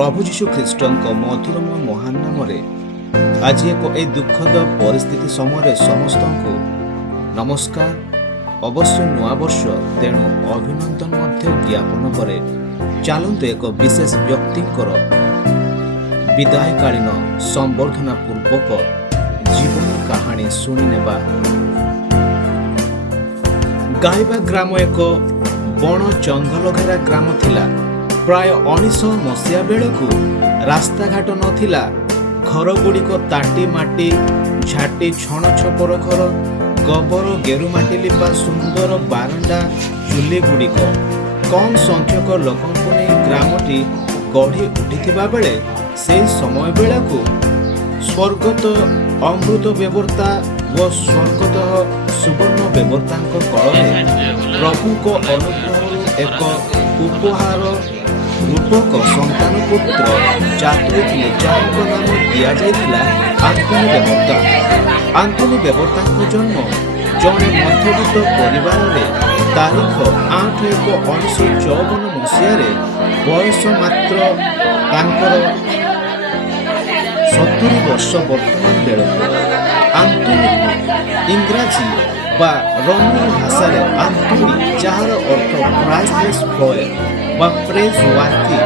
प्रभु जीशु ख्रीष्टଙ୍କ ମଧୁରମ ମହାନ ନାମରେ ଆଜି ଏକ ଏହି ଦୁଃଖଦ ପରିସ୍ଥିତି ସମୟରେ ସମସ୍ତଙ୍କୁ ନମସ୍କାର। ଅବଶ୍ୟ ନୂଆ ବର୍ଷ, ତେଣୁ ଅଭିନନ୍ଦନ ମଧ୍ୟ ଜ୍ଞାପନ କରେ। ଚାଲନ୍ତୁ ଏକ ବିଶେଷ ବ୍ୟକ୍ତିଙ୍କର ବିଦାୟକାଳୀନ ସମ୍ବର୍ଦ୍ଧନା ପୂର୍ବକ ଜୀବନ କାହାଣୀ ଶୁଣିନେବା। ଗାଇବା ଗ୍ରାମ ଏକ ବଣ ଜଙ୍ଗଲ ଘେରା ଗ୍ରାମ ଥିଲା। ପ୍ରାୟ 1900 ମସିହା ବେଳକୁ ରାସ୍ତାଘାଟ ନଥିଲା। ଘରଗୁଡ଼ିକ ତାଟି ମାଟି ଝାଟି ଛଣ ଛପର ଘର, ଗୋବର ଗେରୁମାଟି ଲିପା ସୁନ୍ଦର ବାରଣ୍ଡା ଚୁଲିଗୁଡ଼ିକ କମ୍ ସଂଖ୍ୟକ ଲୋକଙ୍କୁ ନେଇ ଗ୍ରାମଟି ଗଢ଼ି ଉଠିଥିବା ବେଳେ ସେହି ସମୟ ବେଳକୁ ସ୍ୱର୍ଗତ ଅମୃତ ବେବର୍ତ୍ତା ଓ ସ୍ୱର୍ଗତ ସୁବର୍ଣ୍ଣ ବେବର୍ତ୍ତାଙ୍କ କଳରେ ପ୍ରଭୁଙ୍କ ଅନୁଗ୍ରହରୁ ଏକ ଉପହାର ରୂପକ ସନ୍ତାନ ପୁତ୍ର ଜାତ ହୋଇଥିଲେ, ଯାହାଙ୍କ ନାମ ଦିଆଯାଇଥିଲା ଆନ୍ତୋନି ବେବର୍ତ୍ତା। ଆନ୍ତୋନି ବେବର୍ତ୍ତାଙ୍କ ଜନ୍ମ ଜଣେ ମଧ୍ୟବିତ୍ତ ପରିବାରରେ ତାରିଖ 8/1/1954 ମସିହାରେ। ବୟସ ମାତ୍ର ତାଙ୍କର 70 ବର୍ଷ ବର୍ତ୍ତମାନ ବେଳକୁ। ଆନ୍ତୋନିକୁ ଇଂରାଜୀ ବା ରୋମାନ୍ ଭାଷାରେ ଆନ୍ତୋନି, ଯାହାର ଅର୍ଥ ପ୍ରାଇସଲେସ୍ ଫ୍ଲୋଏର୍ ବା ପ୍ରେଜ୍ ୱାର୍ଥି,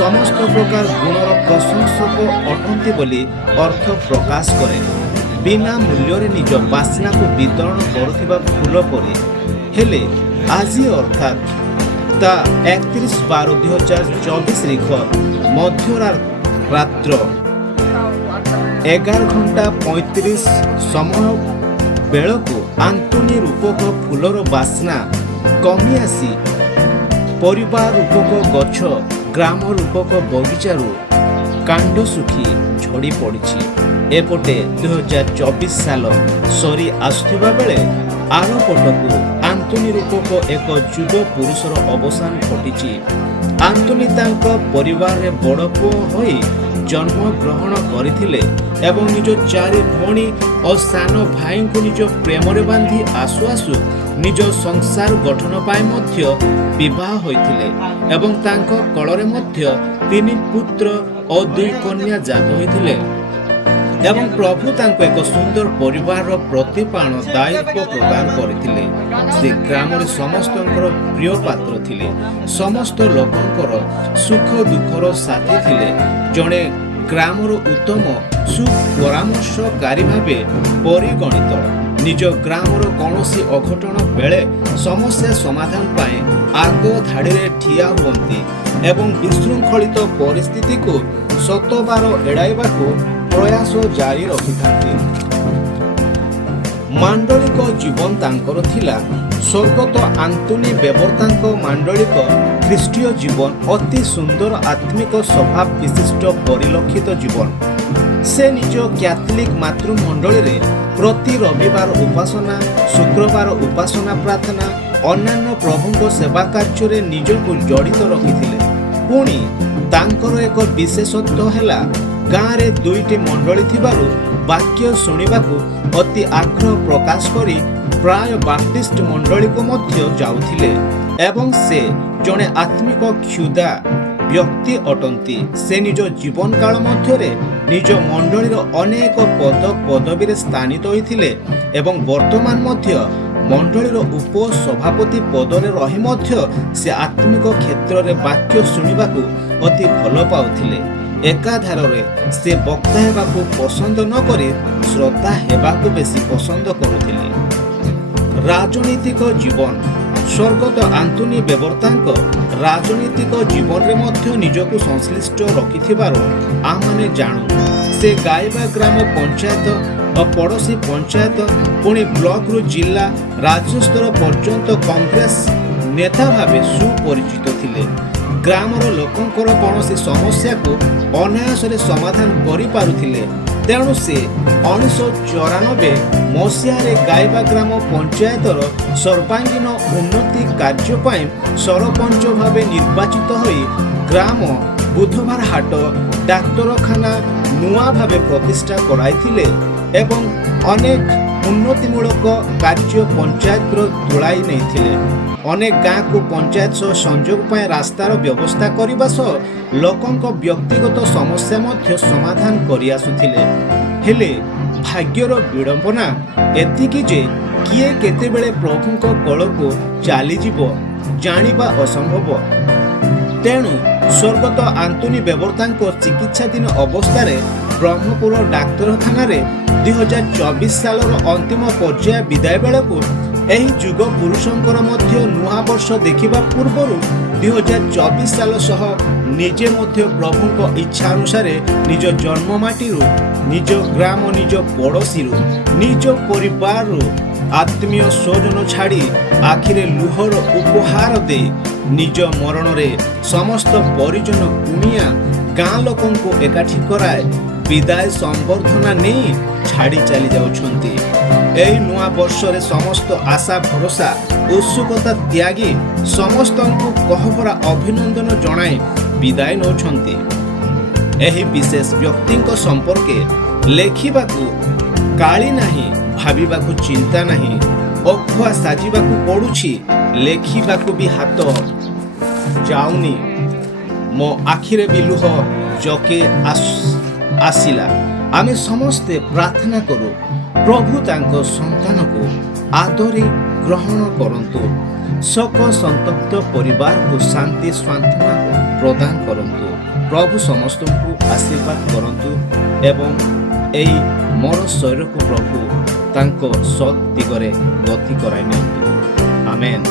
ସମସ୍ତ ପ୍ରକାର ଗୁଣର ପ୍ରଶଂସକ ଅଟନ୍ତି ବୋଲି ଅର୍ଥ ପ୍ରକାଶ କରେ। ବିନା ମୂଲ୍ୟରେ ନିଜ ବାସ୍ନାକୁ ବିତରଣ କରୁଥିବା ଫୁଲ ପରି। ହେଲେ ଆଜି ଅର୍ଥାତ୍ ତା 31/12/2024 ମଧ୍ୟରାତ୍ର 11:35 ସମୟ ବେଳକୁ ଆନ୍ତୋନି ରୂପକ ଫୁଲର ବାସ୍ନା କମି ଆସି ପରିବାର ରୂପକ ଗଛ, ଗ୍ରାମ ରୂପକ ବଗିଚାରୁ କାଣ୍ଡ ଶୁଖି ଝଡ଼ି ପଡ଼ିଛି। ଏପଟେ 2024 ସାଲ ସରି ଆସୁଥିବା ବେଳେ ଆରପଟକୁ ଆନ୍ତୋନି ରୂପକ ଏକ ଯୁବ ପୁରୁଷର ଅବସାନ ଘଟିଛି। ଆନ୍ତୋନି ତାଙ୍କ ପରିବାରରେ ବଡ଼ ପୁଅ ହୋଇ ଜନ୍ମଗ୍ରହଣ କରିଥିଲେ ଏବଂ ନିଜ 4 ଭଉଣୀ ଓ ସାନ ଭାଇଙ୍କୁ ନିଜ ପ୍ରେମରେ ବାନ୍ଧି ଆସୁ ଆସୁ ନିଜ ସଂସାର ଗଠନ ପାଇଁ ମଧ୍ୟ ବିବାହ ହୋଇଥିଲେ ଏବଂ ତାଙ୍କ କଳରେ ମଧ୍ୟ 3 ପୁତ୍ର ଓ 2 କନ୍ୟା ଜାତ ହୋଇଥିଲେ। ଏବଂ ପ୍ରଭୁ ତାଙ୍କୁ ଏକ ସୁନ୍ଦର ପରିବାରର ପ୍ରତିପାଳନ ଦାୟିତ୍ୱ ପ୍ରଦାନ କରିଥିଲେ। ସେ ଗ୍ରାମରେ ସମସ୍ତଙ୍କର ପ୍ରିୟ ପାତ୍ର ଥିଲେ, ସମସ୍ତ ଲୋକଙ୍କର ସୁଖ ଦୁଃଖର ସାଥୀ ଥିଲେ। ଜଣେ ଗ୍ରାମର ଉତ୍ତମ ସୁପରାମର୍ଶକାରୀ ଭାବେ ପରିଗଣିତ। ନିଜ ଗ୍ରାମର କୌଣସି ଅଘଟଣ ବେଳେ ସମସ୍ୟା ସମାଧାନ ପାଇଁ ଆଗ ଧାଡ଼ିରେ ଠିଆ ହୁଅନ୍ତି ଏବଂ ବିଶୃଙ୍ଖଳିତ ପରିସ୍ଥିତିକୁ ଶତବାର ଏଡ଼ାଇବାକୁ ପ୍ରୟାସ ଜାରି ରଖିଥାନ୍ତି। ମାଣ୍ଡଳିକ ଜୀବନ ତାଙ୍କର ଥିଲା। ସ୍ୱର୍ଗତ ଆନ୍ତୋନି ବେବର୍ତ୍ତାଙ୍କ ମାଣ୍ଡଳିକ ଖ୍ରୀଷ୍ଟୀୟ ଜୀବନ ଅତି ସୁନ୍ଦର ଆତ୍ମିକ ସ୍ୱଭାବ ବିଶିଷ୍ଟ ପରିଲକ୍ଷିତ ଜୀବନ। ସେ ନିଜ କ୍ୟାଥୋଲିକ ମାତୃମଣ୍ଡଳୀରେ ପ୍ରତି ରବିବାର ଉପାସନା, ଶୁକ୍ରବାର ଉପାସନା ପ୍ରାର୍ଥନା, ଅନ୍ୟାନ୍ୟ ପ୍ରଭୁଙ୍କ ସେବା କାର୍ଯ୍ୟରେ ନିଜକୁ ଜଡ଼ିତ ରଖିଥିଲେ। ପୁଣି ତାଙ୍କର ଏକ ବିଶେଷତ୍ୱ ହେଲା, ଗାଁରେ 2ଟି ମଣ୍ଡଳୀ ଥିବାରୁ ବାକ୍ୟ ଶୁଣିବାକୁ ଅତି ଆଗ୍ରହ ପ୍ରକାଶ କରି ପ୍ରାୟ ବାପ୍ଟିଷ୍ଟ ମଣ୍ଡଳୀକୁ ମଧ୍ୟ ଯାଉଥିଲେ ଏବଂ ସେ ଜଣେ ଆତ୍ମିକ କ୍ଷୁଧା ବ୍ୟକ୍ତି ଅଟନ୍ତି। ସେ ନିଜ ଜୀବନକାଳ ମଧ୍ୟରେ ନିଜ ମଣ୍ଡଳୀର ଅନେକ ପଦ ପଦବୀରେ ସ୍ଥାନିତ ହୋଇଥିଲେ ଏବଂ ବର୍ତ୍ତମାନ ମଧ୍ୟ ମଣ୍ଡଳୀର ଉପସଭାପତି ପଦରେ ରହି ମଧ୍ୟ ସେ ଆତ୍ମିକ କ୍ଷେତ୍ରରେ ବାକ୍ୟ ଶୁଣିବାକୁ ଅତି ଭଲ ପାଉଥିଲେ। ଏକାଧାରରେ ସେ ବକ୍ତା ହେବାକୁ ପସନ୍ଦ ନ କରି ଶ୍ରୋତା ହେବାକୁ ବେଶୀ ପସନ୍ଦ କରୁଥିଲେ। ରାଜନୈତିକ ଜୀବନ। ସ୍ୱର୍ଗତ ଆନ୍ତୋନି ବେବର୍ତ୍ତାଙ୍କ ରାଜନୈତିକ ଜୀବନରେ ମଧ୍ୟ ନିଜକୁ ସଂଶ୍ଳିଷ୍ଟ ରଖିଥିବାର ଆମମାନେ ଜାଣୁ। ସେ ଗାଇବା ଗ୍ରାମ ପଞ୍ଚାୟତ ଓ ପଡ଼ୋଶୀ ପଞ୍ଚାୟତ, ପୁଣି ବ୍ଲକରୁ ଜିଲ୍ଲା, ରାଜ୍ୟସ୍ତର ପର୍ଯ୍ୟନ୍ତ କଂଗ୍ରେସ ନେତା ଭାବେ ସୁପରିଚିତ ଥିଲେ। ଗ୍ରାମର ଲୋକଙ୍କର କୌଣସି ସମସ୍ୟାକୁ ଅନାୟାସରେ ସମାଧାନ କରିପାରୁଥିଲେ। ତେଣୁ ସେ 1994 ମସିହାରେ ଗାଇବା ଗ୍ରାମ ପଞ୍ଚାୟତର ସର୍ବାଙ୍ଗୀନ ଉନ୍ନତି କାର୍ଯ୍ୟ ପାଇଁ ସରପଞ୍ଚ ଭାବେ ନିର୍ବାଚିତ ହୋଇ ଗ୍ରାମ, ବୁଧବାର ହାଟ, ଡାକ୍ତରଖାନା ନୂଆ ଭାବେ ପ୍ରତିଷ୍ଠା କରାଇଥିଲେ ଏବଂ ଅନେକ ଉନ୍ନତିମୂଳକ କାର୍ଯ୍ୟ ପଞ୍ଚାୟତର ତୁଳାଇ ନେଇଥିଲେ। ଅନେକ ଗାଁକୁ ପଞ୍ଚାୟତ ସହ ସଂଯୋଗ ପାଇଁ ରାସ୍ତାର ବ୍ୟବସ୍ଥା କରିବା ସହ ଲୋକଙ୍କ ବ୍ୟକ୍ତିଗତ ସମସ୍ୟା ମଧ୍ୟ ସମାଧାନ କରିଆସୁଥିଲେ। ହେଲେ ଭାଗ୍ୟର ବିଡ଼ମ୍ବନା ଏତିକି ଯେ କିଏ କେତେବେଳେ ପ୍ରଭୁଙ୍କ କୋଳକୁ ଚାଲିଯିବ ଜାଣିବା ଅସମ୍ଭବ। ତେଣୁ ସ୍ୱର୍ଗତ ଆନ୍ତୋନି ବେବର୍ତାଙ୍କ ଚିକିତ୍ସାଧୀନ ଅବସ୍ଥାରେ ବ୍ରହ୍ମପୁର ଡାକ୍ତରଖାନାରେ 2024 ସାଲର ଅନ୍ତିମ ପର୍ଯ୍ୟାୟ ବିଦାୟ ବେଳକୁ ଏହି ଯୁଗ ପୁରୁଷଙ୍କର ମଧ୍ୟ ନୂଆ ବର୍ଷ ଦେଖିବା ପୂର୍ବରୁ 2024 ସାଲ ସହ ନିଜେ ମଧ୍ୟ ପ୍ରଭୁଙ୍କ ଇଚ୍ଛା ଅନୁସାରେ ନିଜ ଜନ୍ମମାଟିରୁ, ନିଜ ଗ୍ରାମ, ନିଜ ପଡ଼ୋଶୀରୁ, ନିଜ ପରିବାରରୁ ଆତ୍ମୀୟ ସ୍ୱଜନ ଛାଡ଼ି ଆଖିରେ ଲୁହର ଉପହାର ଦେଇ ନିଜ ମରଣରେ ସମସ୍ତ ପରିଜନ କୁଣିଆ ଗାଁ ଲୋକଙ୍କୁ ଏକାଠି କରାଏ ବିଦାୟ ସମ୍ବର୍ଦ୍ଧନା ନେଇ ଛାଡ଼ି ଚାଲି ଯାଉଛନ୍ତି। ଏହି ନୂଆ ବର୍ଷରେ ସମସ୍ତ ଆଶା ଭରସା ଉତ୍ସୁକତା ତ୍ୟାଗୀ ସମସ୍ତଙ୍କୁ କହଭରା ଅଭିନନ୍ଦନ ଜଣାଇ ବିଦାୟ ନେଉଛନ୍ତି। ଏହି ବିଶେଷ ବ୍ୟକ୍ତିଙ୍କ ସମ୍ପର୍କେ ଲେଖିବାକୁ କାଳି ନାହିଁ, ଭାବିବାକୁ ଚିନ୍ତା ନାହିଁ, ଅଖୁଆ ସାଜିବାକୁ ପଡ଼ୁଛି, ଲେଖିବାକୁ ବି ହାତ ଯାଉନି। ମୋ ଆଖିରେ ବି ଲୁହ ଜକେ ଆସିଲା। ଆମେ ସମସ୍ତେ ପ୍ରାର୍ଥନା କରୁ ପ୍ରଭୁ ତାଙ୍କ ସନ୍ତାନକୁ ଆଦରି ଗ୍ରହଣ କରନ୍ତୁ, ଶୋକ ସନ୍ତପ୍ତ ପରିବାରକୁ ଶାନ୍ତି ସାନ୍ତ୍ୱନା ପ୍ରଦାନ କରନ୍ତୁ। ପ୍ରଭୁ ସମସ୍ତଙ୍କୁ ଆଶୀର୍ବାଦ କରନ୍ତୁ ଏବଂ ଏହି ମୋର ଶରୀରକୁ ପ୍ରଭୁ ତାଙ୍କ ସତ୍ ଦିଗରେ ଗତି କରାଇ ନିଅନ୍ତୁ। ଆମେନ୍।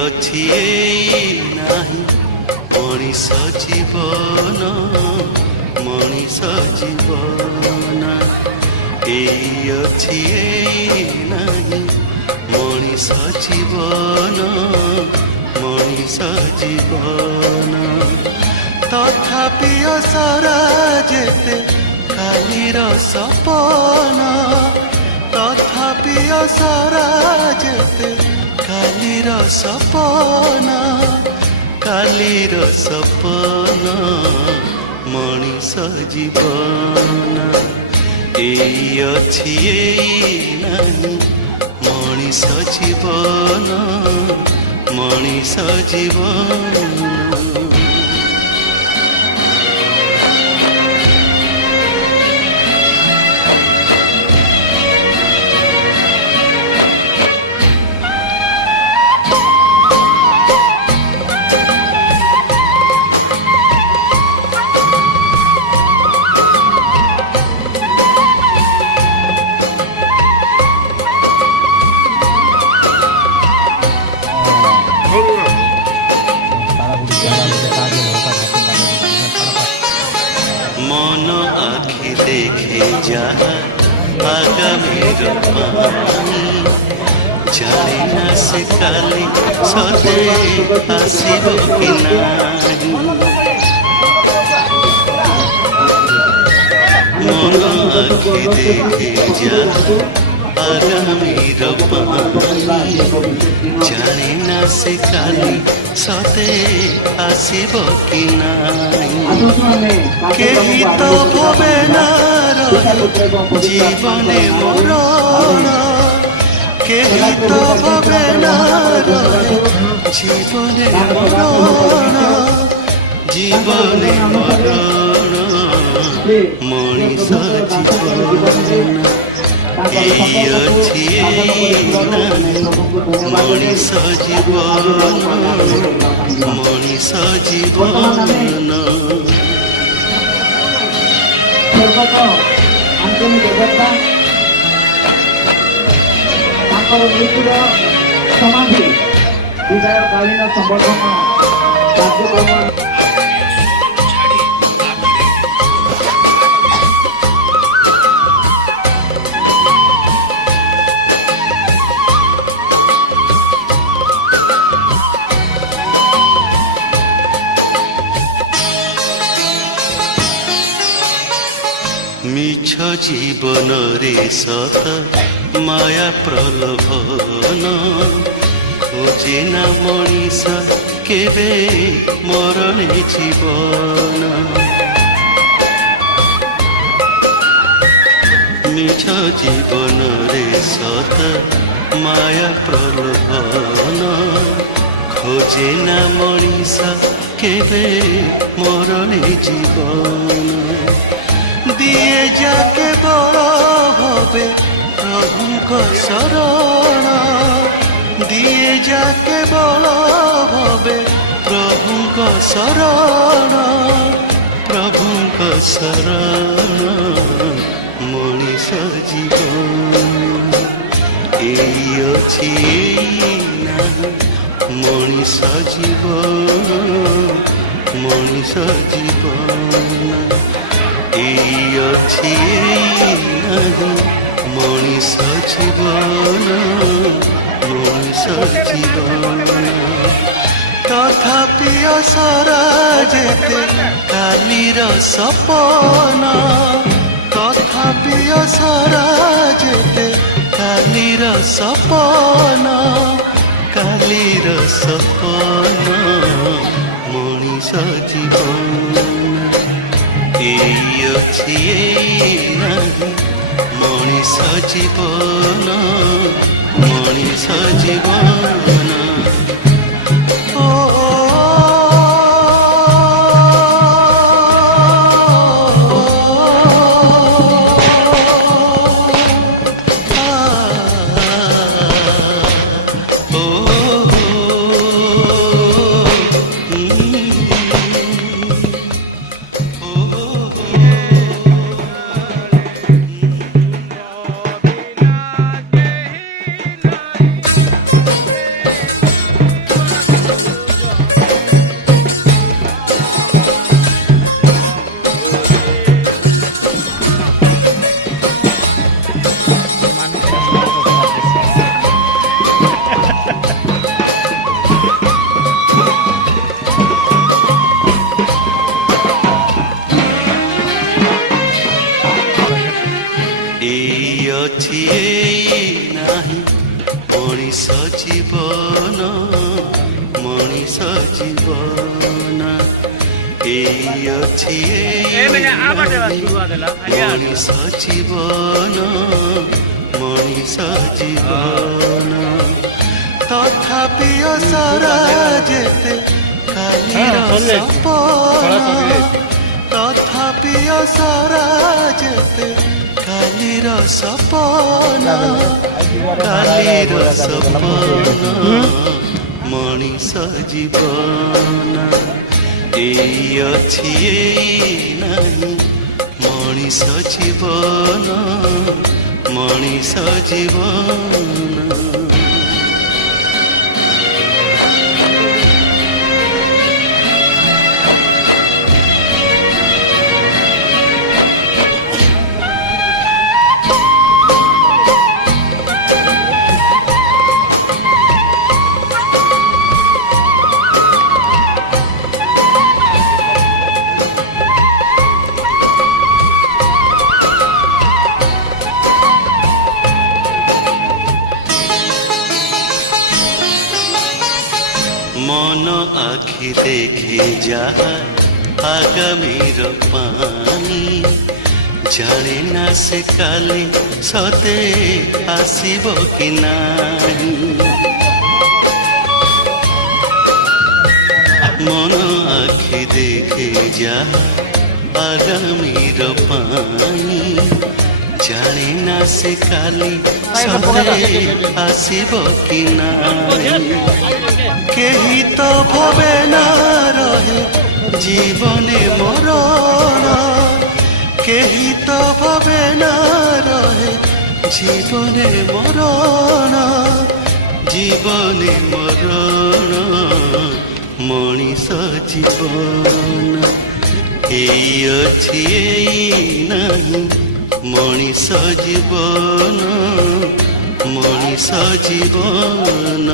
ଅଛି ନାହିଁ ମଣିଷ ଜୀବନ, ମଣିଷ ଜୀବନ ଏଇ ଅଛି ନାହିଁ ମଣିଷ ଜୀବନ, ମଣିଷ ଜୀବନ ତଥାପି ଅସରା ଯେତେ କାଲିର ସପନ, ତଥାପି ଅସରା ଯେତେ କାଲିର ସପନ, କାଲିର ସପନ ମଣିଷ ଜୀବନ ଏଇ ଅଛି ଏଇ ନାହିଁ ମଣିଷ ଜୀବନ, ମଣିଷ ଜୀବନ। মন আখি দেখে যাহা আগামীর পানি, জানি না সে কালি সদে আসিব কি নাই। মন আখি দেখে যাহা আগামীর পানি, জানি না সে কালি সতে আসিব কি নাই। কেহি তো ভবে না জীবনে মরণ, কেহি তো ভবে না জীবনে মরণ, জীবনে মরণ মଣିষ জীবন এই ଅଛି মଣିষ জীবন, মଣିষ জীবন। ସ୍ୱର୍ଗତ ଆନ୍ତୋନି ବେବର୍ତା ତାଙ୍କର ମୃତ୍ୟୁର ସମାଧି ବିଦାୟକାଳୀନ ସମ୍ବର୍ଦ୍ଧନା କାର୍ଯ୍ୟକ୍ରମ ମିଛ ଜୀବନରେ ସତ ମାୟା ପ୍ରଲୋଭନ ଖୋଜେ ନା ମଣିଷ କେବେ ମରଣେ ଜୀବନ ମିଛ ଜୀବନରେ ସତ ମାୟା ପ୍ରଲୋଭନ ଖୋଜେ ନା ମଣିଷ କେବେ ମରଣେ ଜୀବନ ଦିଏ ଯା କେବଳ ଭବେ ପ୍ରଭୁଙ୍କ ଶରଣ ଦିଏ ଯା କେବଳ ଭବେ ପ୍ରଭୁଙ୍କ ଶରଣ ପ୍ରଭୁଙ୍କ ଶରଣ ମଣିଷ ଜୀବନ ଏଇ ଅଛି ନାହିଁ ମଣିଷ ଜୀବନ ମଣିଷ ଜୀବନ ଏଇ ଅଛି ନାହିଁ ମଣିଷ ଜୀବନ ମଣିଷ ଜୀବନ ତଥାପି ଅସରା ଯେତେ କାଲିର ସପନ ତଥାପି ଅସରା ଯେତେ କାଲିର ସପନ କାଲିର ସପନ ମଣିଷ ଜୀବନ ଏଇ ଅଛି ଏଇ ନାହିଁ ମଣିଷ ଜୀବନ ମଣିଷ ଜୀବନ ଅଛି ନାହିଁ ମଣିଷ ଜୀବନ ମଣିଷ ଜୀବନ ଏଇ ଅଛି ମଣିଷ ଜୀବନ ମଣିଷ ଜୀବନ ତଥାପି ଅସରା ଯେତେ କାଲିର ସପନ ତଥାପି ଅସରା ଯେତେ କାଲିର ସପନ କାଲିର ସପନ ମଣିଷ ଜୀବନ ଏଇ ଅଛି ଏଇ ନାହିଁ ମଣିଷ ଜୀବନ ମଣିଷ ଜୀବନ মন আখি দেখে যাহা আগামীর পানি জানে না সে কালে সতে আসিব কি নাই মন আখি দেখে যাহা আগামীর পানি জানে না সে কালে সতে আসিব কি নাই কেহি তো ভাবে না রহে জীবনে মরণ কেহি তো ভাবে না রহে জীবনে মরণ জীবনে মরণ মଣିଷ জীবন এই ଅଛି এই ନାହିଁ ମଣିଷ ଜୀବନ ମଣିଷ ଜୀବନ